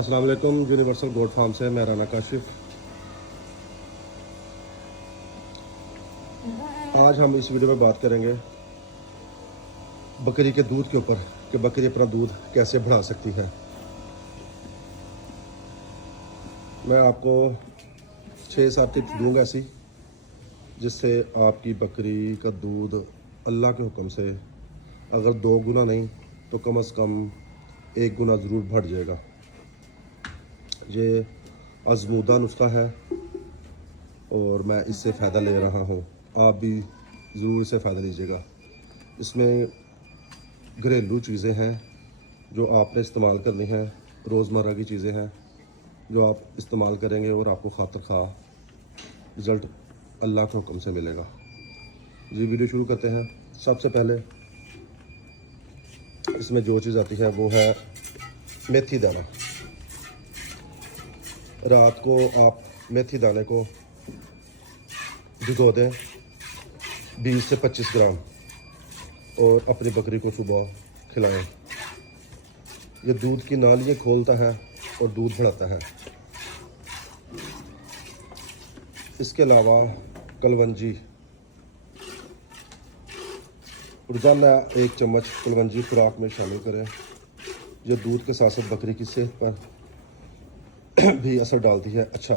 अस्सलाम वालेकुम। Universal goat farm से मैं राना काशिफ। आज हम इस वीडियो में बात करेंगे बकरी के दूध के ऊपर कि बकरी अपना दूध कैसे बढ़ा सकती है। मैं आपको 6-7 टिप्स दूंगा ऐसी जिससे आपकी बकरी का दूध अल्लाह के हुक्म से अगर 2 गुना नहीं तो कम से कम 1 गुना ज़रूर बढ़ जाएगा। ये आजमूदा नुस्खा है और मैं इससे फ़ायदा ले रहा हूँ। आप भी ज़रूर इससे फ़ायदा लीजिएगा। इसमें घरेलू चीज़ें हैं जो आपने इस्तेमाल करनी हैं, रोज़मर्रा की चीज़ें हैं जो आप इस्तेमाल करेंगे और आपको खातिर खा रिज़ल्ट अल्लाह के हुक्म से मिलेगा। जी वीडियो शुरू करते हैं। सबसे पहले इसमें जो चीज़ आती है वो है मेथी दाना। रात को आप मेथी दाने को भिगो दें 20 से 25 ग्राम और अपनी बकरी को सुबह खिलाएं। ये दूध की नालियाँ खोलता है और दूध बढ़ाता है। इसके अलावा कलवंजी, रोज़ाना 1 चम्मच कलवंजी खुराक में शामिल करें। ये दूध के साथ साथ बकरी की सेहत पर भी असर डालती है। अच्छा,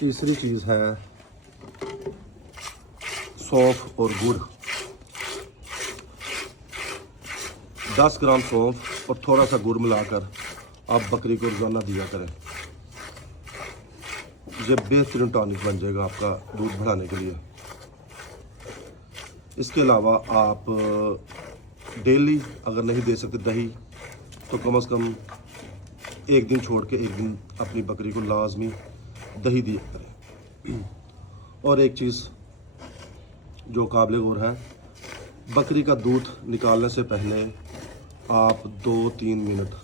तीसरी चीज़ है सौंफ और गुड़। 10 ग्राम सौंफ और थोड़ा सा गुड़ मिलाकर आप बकरी को रोज़ाना दिया करें। ये बेहतरीन टॉनिक बन जाएगा आपका दूध बढ़ाने के लिए। इसके अलावा आप डेली अगर नहीं दे सकते दही तो कम से कम 1 दिन छोड़ के 1 दिन अपनी बकरी को लाजमी दही दिया करें। और एक चीज़ जो काबिल गौर है, बकरी का दूध निकालने से पहले आप 2-3 मिनट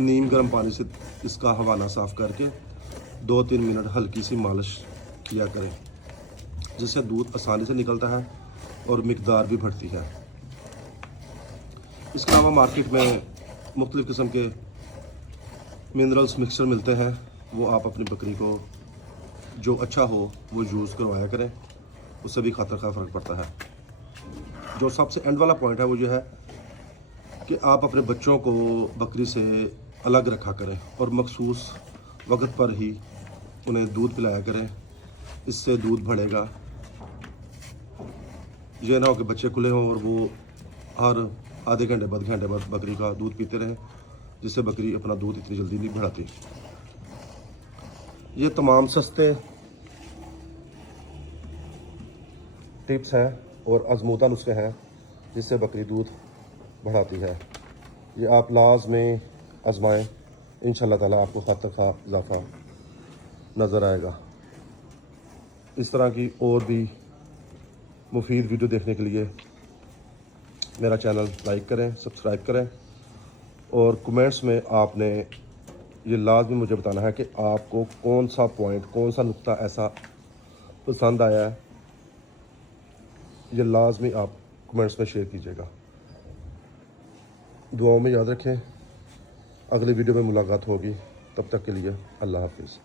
नीम गर्म पानी से इसका हवाला साफ़ करके 2-3 मिनट हल्की सी मालिश किया करें, जिससे दूध आसानी से निकलता है और मिकदार भी बढ़ती है। इसके अलावा मार्केट में मुख्तलिफ़ किस्म के मिनरल्स मिक्सचर मिलते हैं, वो आप अपनी बकरी को जो अच्छा हो वो यूज़ करवाया करें, उससे भी खातिर का फ़र्क पड़ता है। जो सबसे एंड वाला पॉइंट है वो ये है कि आप अपने बच्चों को बकरी से अलग रखा करें और मखसूस वक्त पर ही उन्हें दूध पिलाया करें। इससे दूध बढ़ेगा। ये ना हो कि बच्चे खुले हों और वो हर आधे घंटे बाद बकरी का दूध पीते रहें, जिससे बकरी अपना दूध इतनी जल्दी नहीं बढ़ाती। ये तमाम सस्ते टिप्स हैं और आजमूदा नुस्खे हैं जिससे बकरी दूध बढ़ाती है। ये आप लाज़मी आजमाएं, इंशाल्लाह ताला आपको खातिर खा इजाफ़ा नज़र आएगा। इस तरह की और भी मुफीद वीडियो देखने के लिए मेरा चैनल लाइक करें, सब्सक्राइब करें और कमेंट्स में आपने ये लाजमी मुझे बताना है कि आपको कौन सा पॉइंट, कौन सा नुक्ता ऐसा पसंद आया है। ये लाजमी आप कमेंट्स में शेयर कीजिएगा। दुआओं में याद रखें। अगली वीडियो में मुलाकात होगी। तब तक के लिए अल्लाह हाफिज़।